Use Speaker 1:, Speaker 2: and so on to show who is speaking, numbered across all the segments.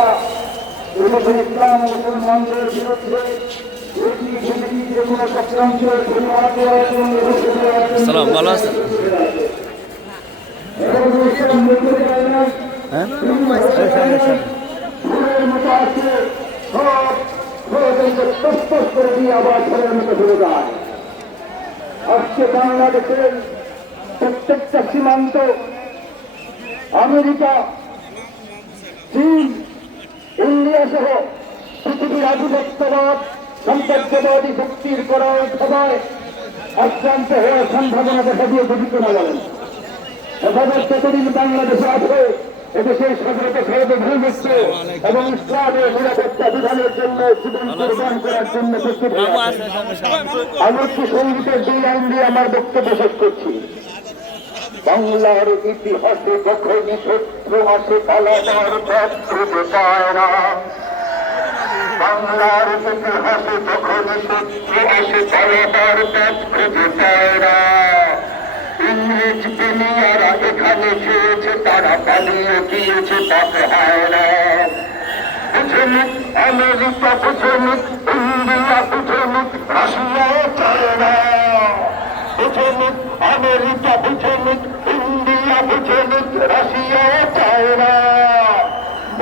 Speaker 1: ব্যর্থতা এদেশের ইসলাম মুসলমানদের বিরুদ্ধে এদেশে
Speaker 2: সালাম ভালো আছেন হ্যাঁ
Speaker 1: করে দিয়ে আবার ঘরের মতো ঘুরে যায় আজকে বাংলাদেশের প্রত্যেকটা সীমান্ত আমেরিকা চীন ইন্ডিয়া সহ পৃথিবীর আধিপত্যবাদ সাম্রাজ্যবাদী শক্তির করার সবাই আক্রান্ত হওয়ার সম্ভাবনা দেখা দিয়ে গঠিত না বলেন হেফাজত যতদিন বাংলাদেশে আছে এদেশের স্বাধীনতা সার্বভৌমত্ব এবং ইসলামের নিরাপত্তা বিধানের জন্য জীবন কোরবান করার জন্য প্রস্তুত। আমি একটি সঙ্গীতের দুই আইন দিয়ে আমার বক্তব্য শেষ করছি বাংলার ইতিহাসে যখনই শত্রু আসে পালাবার পথ খুঁজে পায় না। বাংলার ইতিহাসে যখনই শত্রু আসে পালাবার পথ খুঁজে পায় না। ইংরেজ দুনিয়ারা এখানে খেয়েছে তারা পালিয়ে গিয়েছে তাকে হয় না। আমেরিকা ইন্ডিয়া বুঝেনি আমেরিকা ইন্ডিয়া বুঝেনি রাশিয়াও চায়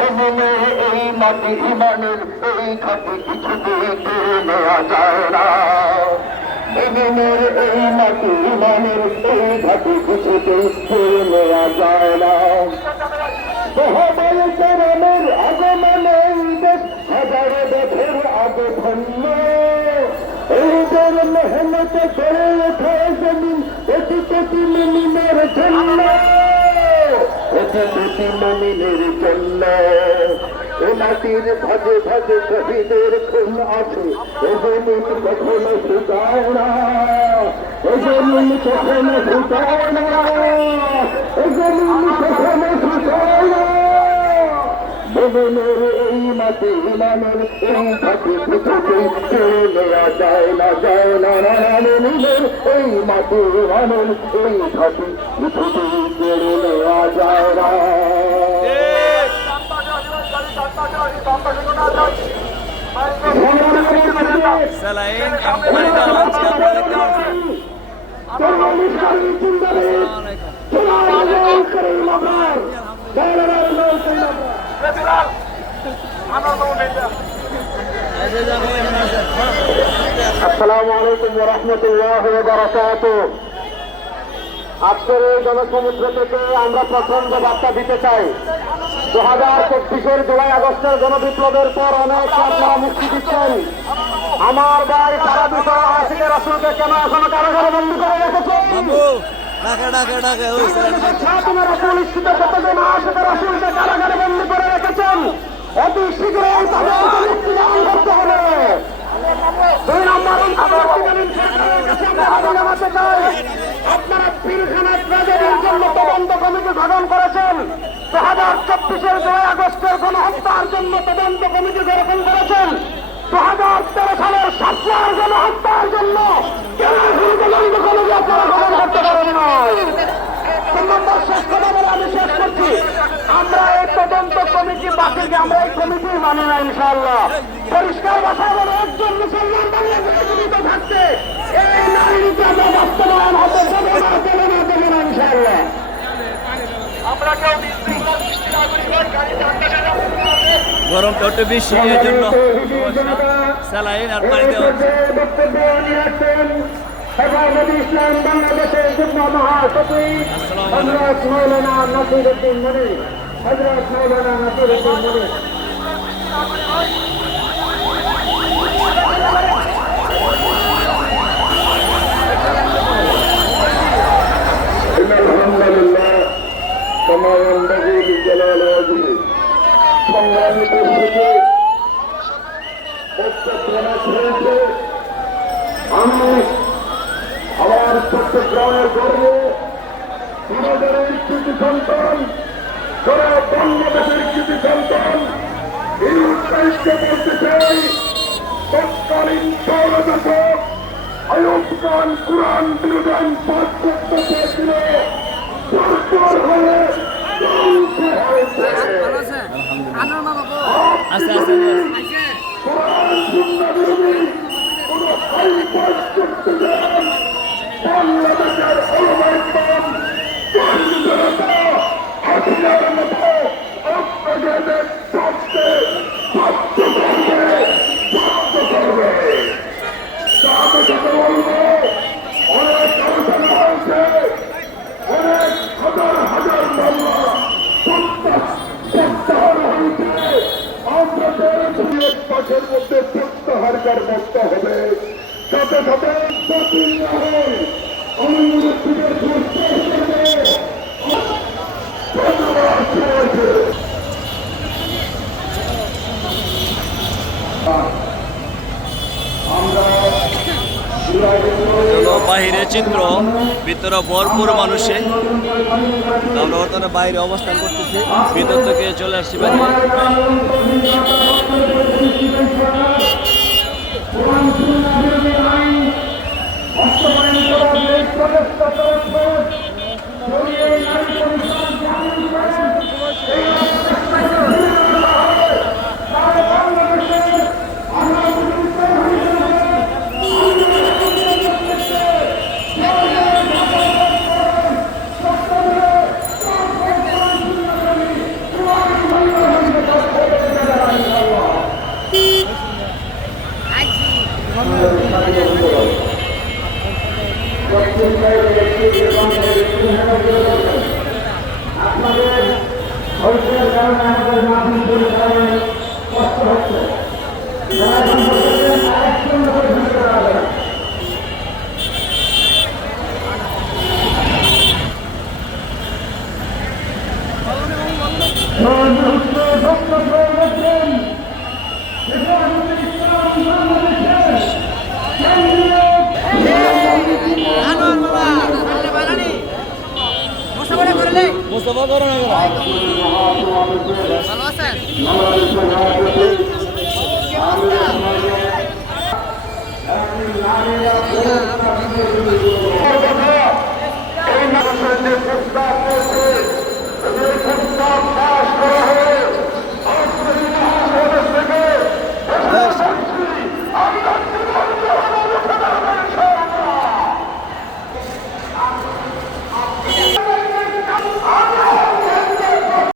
Speaker 1: এমনে এই মাটি ইমানের এই খাতে কিছুতেই কেড়ে নেওয়া যায় না এই মাটি ইমানের এই ঘাটে কিছুতেই কেড়ে নেওয়া যায় না মহাবল চরণের আগমনে এই দেশ হাজারে বছর আগে ধন্য এইদের মেহনতে করে ওঠে জমিন কোটি কোটি জন্য কোটি কোটি মিনিমের জন্য এ মাটির ভাজে ভাজে শহীদের খুন আছে এ জমিন কখনো শুকায় না এ জমিন কখনো শুকায় না এ জমিন মাটি ইমানের এই ঘাটে পৃথিবী নেওয়া যায় না যায় না নারায়ণের এই মাটি ইমানের এই ঘাটে পৃথিবী কেড়ে নেওয়া যায় না
Speaker 2: স্যালাইন এমনি দেওয়া হচ্ছে আপনারা
Speaker 1: রহমতুল্লাহ বারাকাত। আজকের এই জনসমুদ্র থেকে আমরা প্রথম যে বার্তা দিতে চাই। দু হাজার চব্বিশের জুলাই আগস্টের গণবিপ্লবের পর অনেক আপনারা মুক্তি দিচ্ছেন। আমার ভাই সারা বিষয় আসিকে রাসুলকে কেন এখনও করে আশিকে কারাগারে বন্দি করে রেখেছেন। অতি শীঘ্রই তাদেরকে মুক্তিদান করতে হবে। দুই নম্বর অন্তর্বর্তীকালীন সরকারের কাছে জন্য তদন্ত কমিটি করেছেন। দু হাজার চব্বিশের জুলাই আগস্টের গণহত্যার জন্য তদন্ত কমিটি গঠন করেছেন। দু হাজার তেরো সালের সাতলার গণহত্যার জন্য কেন গঠন করতে পারেন নাই। নম্বর শেষ কথা বলে আমি শেষ করছি। আমরা এই তদন্ত কমিটি বাতিল আমরা এই কমিটি মানি না ইনশাআল্লাহ। পরিষ্কার ভাষা বলে একজন মুসলমান বাংলাদেশে জীবিত থাকতে এই নারীকে আমরা বাস্তবায়ন হতে দেবো না দেবো না দেবো না ইনশাআল্লাহ।
Speaker 2: গরমটা একটু বেশি এর জন্য। স্যালাইন আর পানি দেওয়া হচ্ছে
Speaker 1: বক্তব্য নিয়ে আসছেন হেফাজত ইসলাম বাংলাদেশের যুগ্ম মহাসচিব হজরত মৌলানা নসির উদ্দিন মনি হজরত মৌলানা নসির উদ্দিন মনি চট্টগ্রামের গর্বে আমাদের কৃতি সন্তান সারা বাংলাদেশের কৃতি সন্তান এই উদ্দেশ্যে বলতে চাই তৎকালীন পৌরদশক আয়ুব খান কোরআন পাঠ করতে চেয়েছিল। সরকার হয়ে আলহামদুলিল্লাহ। আস্তে আস্তে আস্তে।
Speaker 3: বাংলাদেশের প্রত্যাহার কর্মস্ত হবে। সাথে সাথে
Speaker 1: বাহিরের চিত্র, ভিতরে ভরপুর মানুষে। আমরা বর্তমানে বাইরে অবস্থান করতেছি। ভিতর থেকে চলে আসছি বাইরে মোস্তফা করো না কেন?
Speaker 3: এই মানুষের যে প্রস্তাব করেছে যে প্রস্তাব পাশ করা